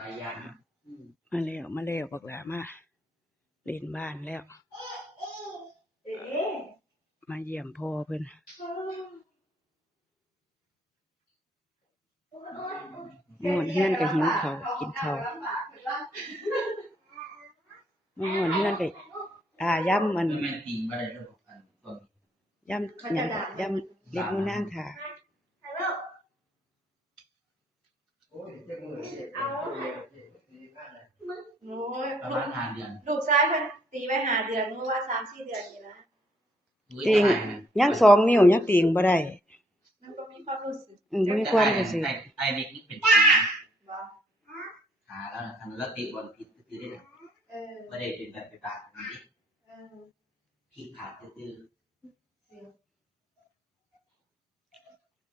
หลายอย่างนะมาแล้วมาแล้วบักหลามาเล่นบ้านแล้วเอ๊ะมาเยี่ยมพ่อเพิ่นนอนเฮือนก็หิวข้าวกินข้าวมานอนเฮือนก็อ่าย่ำมันมันแม่นติงบ่ได้เรื่องของอันต้นย่ำหยังย่ำเล็กมือนางค่ะ โอ้ยประลูมากณห้าเดือนลูกชายเพิ่นตีไว้หาเดือนนึกว่าสามสี่เดือนนี่นะอุ้ยติง ตายนะยังสองนิ้วยังติงบ่ได้มันก็มีความรู้สึกอืมบ่มีความรู้สึกไอ้ไอ้เด็กนี่เป็นติงว่าขาแล้วนะคันแล้วติบอลผิดตื้อๆได้นะเออบ่ได้เป็นแบบไปปากมันดิเออพลิกขาดตื้อเสียว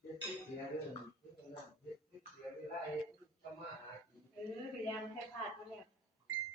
เจ็บเสียเรื่องเรื่องเจ็บเสียเวลาจะมาหากินเออพยายามแค่ผ่านมาเนี่ย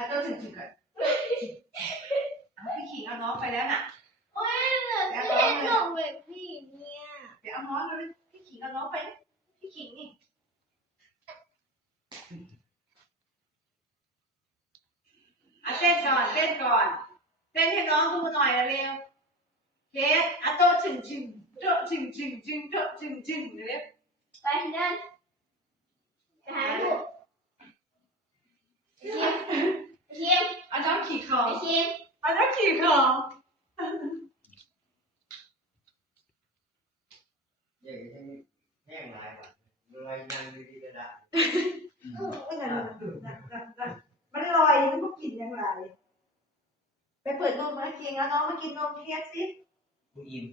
อ้ยไม่เอาละเริ่มยังน้องร้องแล้วลูกน้องร้องแล้วรักน้องเลยเห็นไหมเห็นไหมอะตัวถึงถึงก่อนเอาพี่ขิงเอาน้องไปแล้วน่ะโอ้ยเหมือนที่เห็นหนูแบบพี่เนี่ยเดี๋ยวเอาน้องเลยพี่ขิงเอาน้องไปนะพี่ขิงนี่อะเต้นก่อนเต้นก่อนเต้นให้น้องดูหน่อยเร็วเคสอะโตถึงถึงโตถึงถึงถึงโตถึงถึงเร็ว ไปเดินไปหาลูกเคียมเคียม เอาน้องขี่คอ เคียม เอาน้องขี่คอแย่งแห้งหลายบาทลอยยังดีๆก็ได้อืมไม่ใช่มันลอยมันก็กินยังไงไปเปิดนมมากินแล้วน้องมากินนมเคสสิผู้อิ่ม